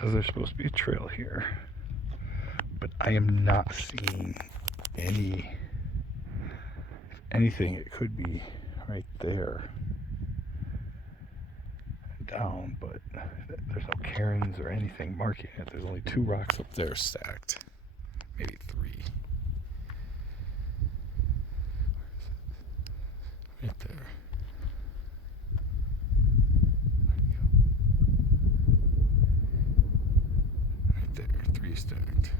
says there's supposed to be a trail here, but I am not seeing anything. It could be right there down, but there's no cairns or anything marking it. There's only 2 rocks up there stacked, maybe 3. Right there. Right there, 3 stacked.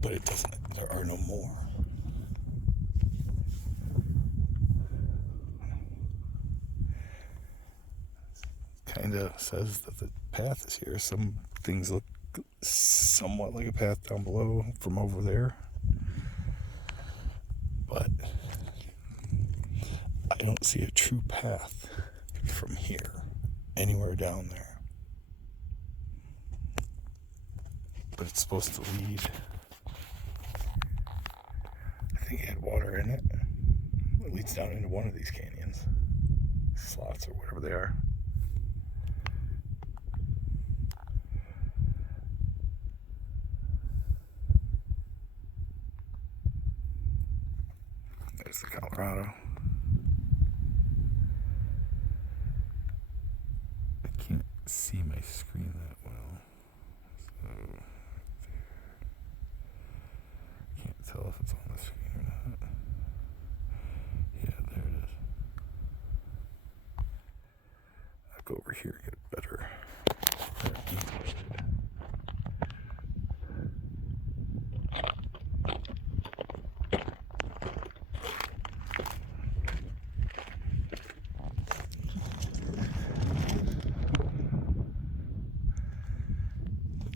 But it doesn't, there are no more. Kind of says that the path is here. Some things look somewhat like a path down below from over there, but I don't see a true path from here anywhere down there. But it's supposed to lead, I think it had water in it. It leads down into one of these canyons, slots or whatever they are. There's the Colorado. I can't see my screen that well, so can't tell if it's on the screen or not. Yeah, there it is. I'll go over here and get better.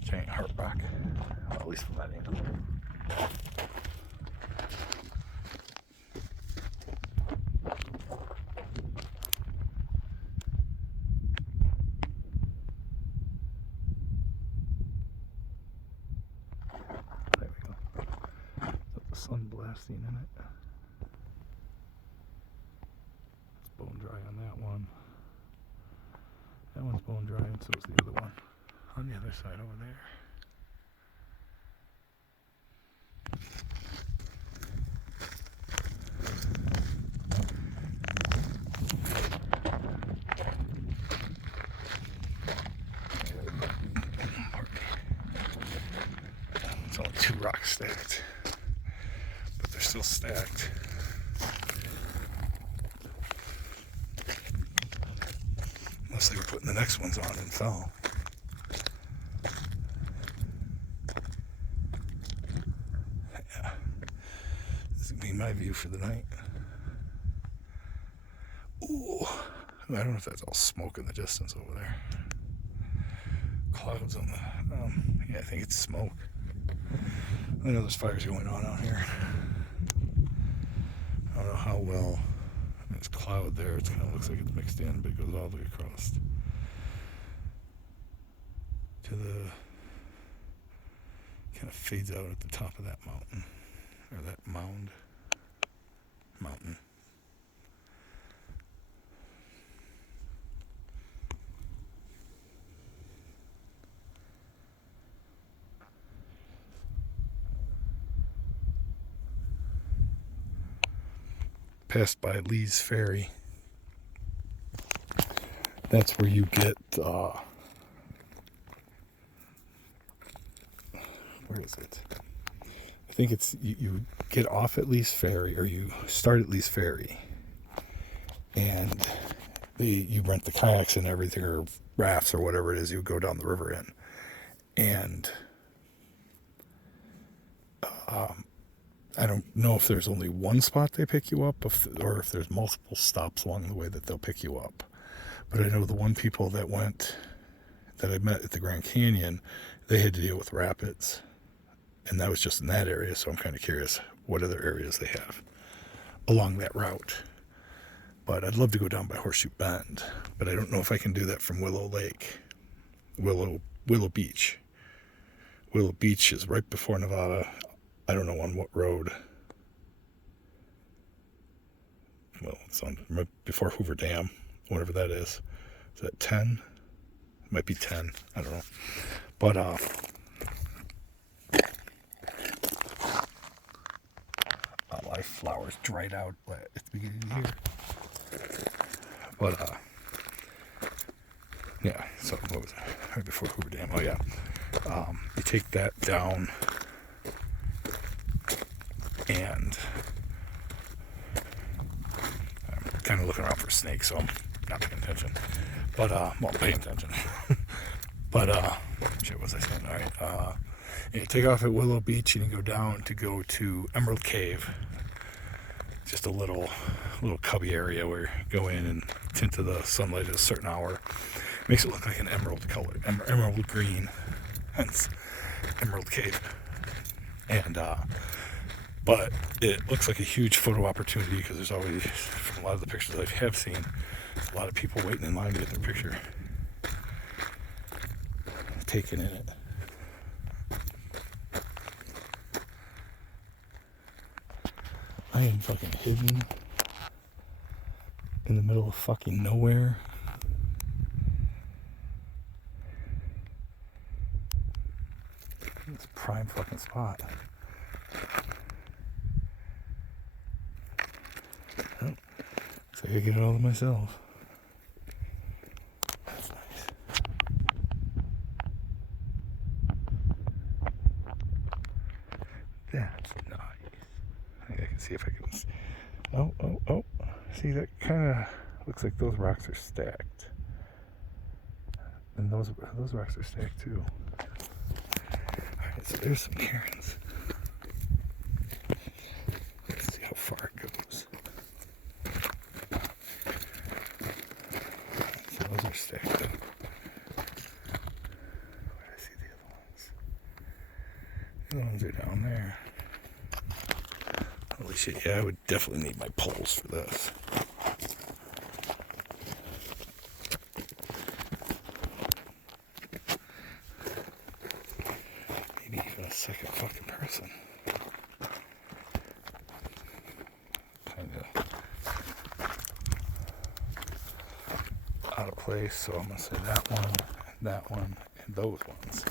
Giant heart rock, well, at least from that angle. There we go. Is that the sun blasting in it? It's bone dry on that one. That one's bone dry, and so is the other one on the other side over there. It's only 2 rocks stacked, but they're still stacked. Unless they were putting the next ones on and fell. Yeah. This is going to be my view for the night. Ooh. I don't know if that's all smoke in the distance over there. Clouds on the... yeah, I think it's smoke. I know there's fires going on out here. I don't know how well. There's cloud there. It kind of looks like it's mixed in, but it goes all the way across to the... kind of fades out at the top of that mountain, or that mountain. Passed by Lee's Ferry. That's where you get, where is it? I think it's, you get off at Lee's Ferry, or you start at Lee's Ferry, and you rent the kayaks and everything, or rafts, or whatever it is you go down the river in. And I don't know if there's only one spot they pick you up, or if there's multiple stops along the way that they'll pick you up. But I know the one people that I met at the Grand Canyon, they had to deal with rapids. And that was just in that area, so I'm kind of curious what other areas they have along that route. But I'd love to go down by Horseshoe Bend, but I don't know if I can do that from Willow Beach. Willow Beach is right before Nevada. I don't know on what road. Well, it's on right before Hoover Dam, whatever that is. Is that 10? It might be 10. I don't know. But my flowers dried out at the beginning of the year. But yeah. So what was it? Right before Hoover Dam. Oh yeah. You take that down, and I'm kind of looking around for snakes, so I'm not paying attention. But well, paying attention. But shit, what was I saying? All right. You take off at Willow Beach and you go down to go to Emerald Cave. Just a little cubby area where you go in and tint to the sunlight at a certain hour. Makes it look like an emerald color, emerald green, hence Emerald Cave. And but it looks like a huge photo opportunity because there's always, from a lot of the pictures I have seen, a lot of people waiting in line to get their picture taken in it. I am fucking hidden in the middle of fucking nowhere. It's a prime fucking spot. Oh, looks like I get it all to myself. That's nice. That's nice. I can see if I can. Oh. See, that kind of looks like those rocks are stacked. And those rocks are stacked too. Alright, so there's some cairns. Let's see how far it goes. So those are stacked up. Where do I see the other ones? The other ones are down there. Holy shit, yeah, I would definitely need my poles for this. Maybe even a second fucking person. Kinda out of place, so I'm gonna say that one, and those ones.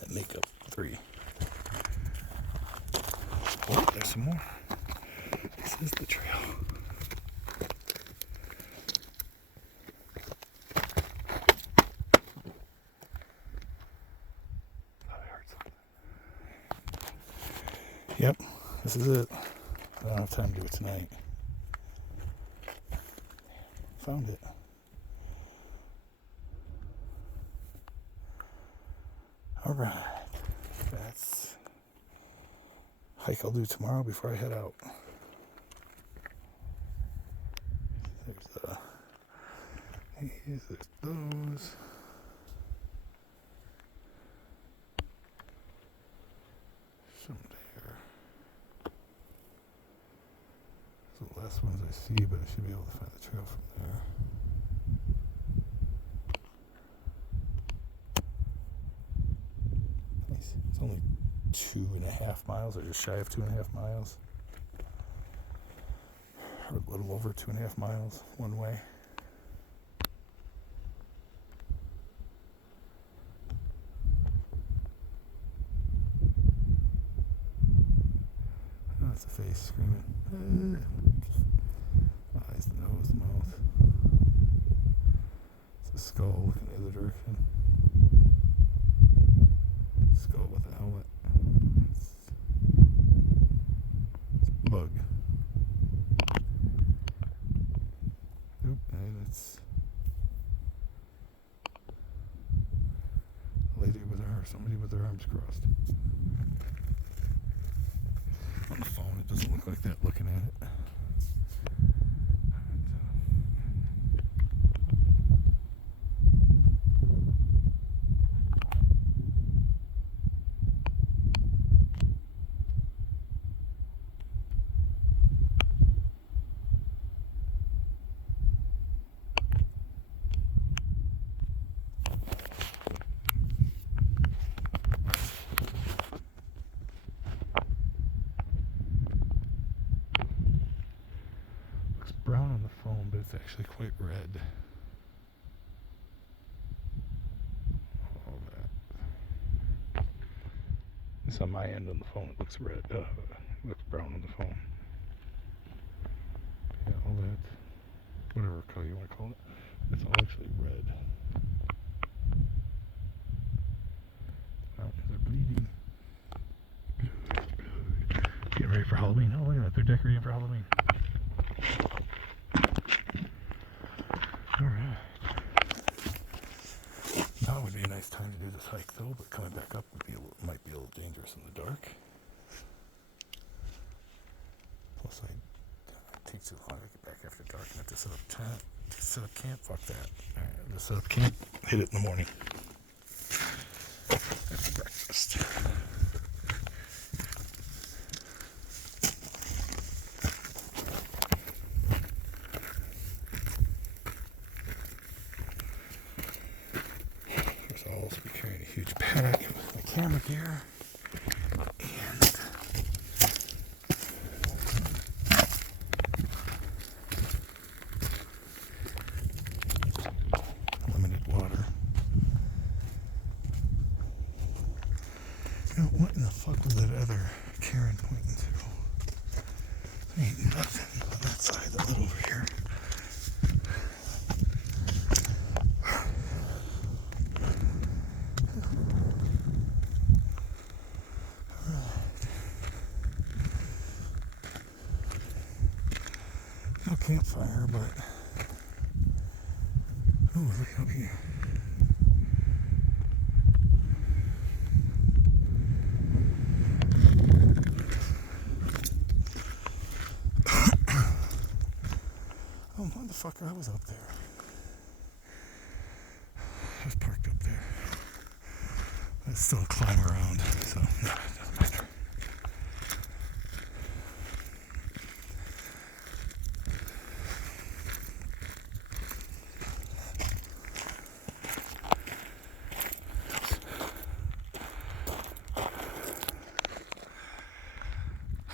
That make up 3. Oh, there's some more. This is the trail. Thought I heard something. Yep, this is it. I don't have time to do it tonight. Found it. Alright. That's hike I'll do tomorrow before I head out. There's those. Some there. Those are the last ones I see, but I should be able to find the trail from there. Nice. It's only 2.5 miles, or just shy of 2.5 miles. Or a little over 2.5 miles one way. Oh, that's a face screaming. Eyes, the nose, the mouth. It's a skull looking the other direction. Skull with a helmet. It's a bug. Oop, and it's a lady with somebody with their arms crossed. On the phone, it doesn't look like that looking at it. actually quite red. All that. It's on my end on the phone. It looks red. It looks brown on the phone. Yeah, all that. Whatever color you want to call it. It's all actually red. Mountains are bleeding. Getting ready for Halloween. Oh, look at that. They're decorating for Halloween. Alright. Now would be a nice time to do this hike, though, but coming back up would be might be a little dangerous in the dark. Plus, it takes too long to get back after dark and have to set up camp. Fuck that. Alright, I'll just set up camp, hit it in the morning. After breakfast. I'll also be carrying a huge bag with my camera gear and limited water. You know, what in the fuck was that other Karen pointing to? There ain't nothing on that side of the middle over here. No campfire, but ooh, look out here. Oh, motherfucker, I was up there. I was parked up there. It's still a climb around, so no, it doesn't matter.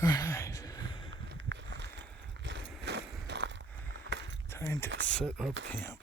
Alright. Time to set up camp.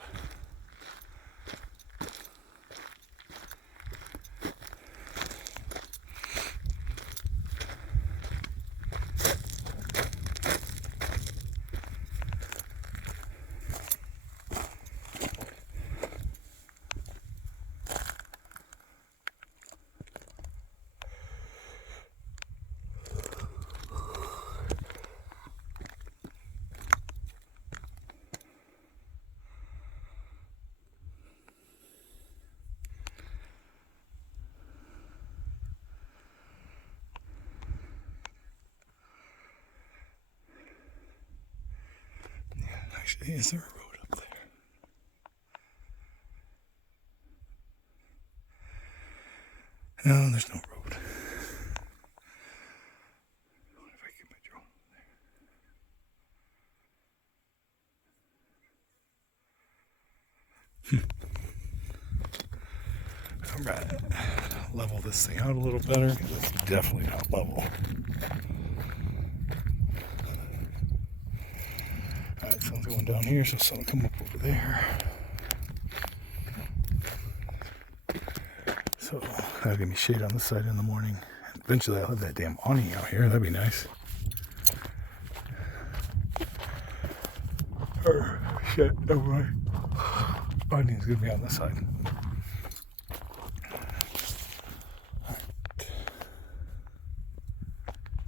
Actually, is there a road up there? No, there's no road. What if I get my drone over there? Alright. Level this thing out a little better because it's definitely not level. Alright, someone's going down here, so someone come up over there. So that'll give me shade on this side in the morning. Eventually I'll have that damn awning out here. That'd be nice. Shit, never mind. Awning's gonna be on this side.